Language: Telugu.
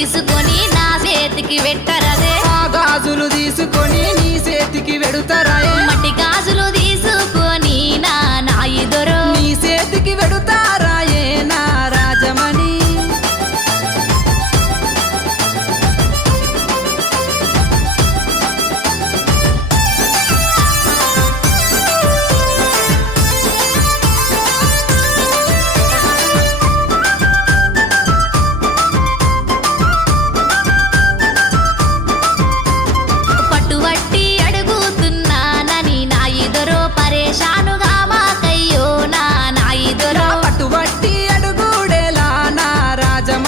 తీసుకొని నా చేతికి పెట్టరదే ఆ గాజులు తీసుకొని నీ చేతికి వెడుతారాయే మట్టి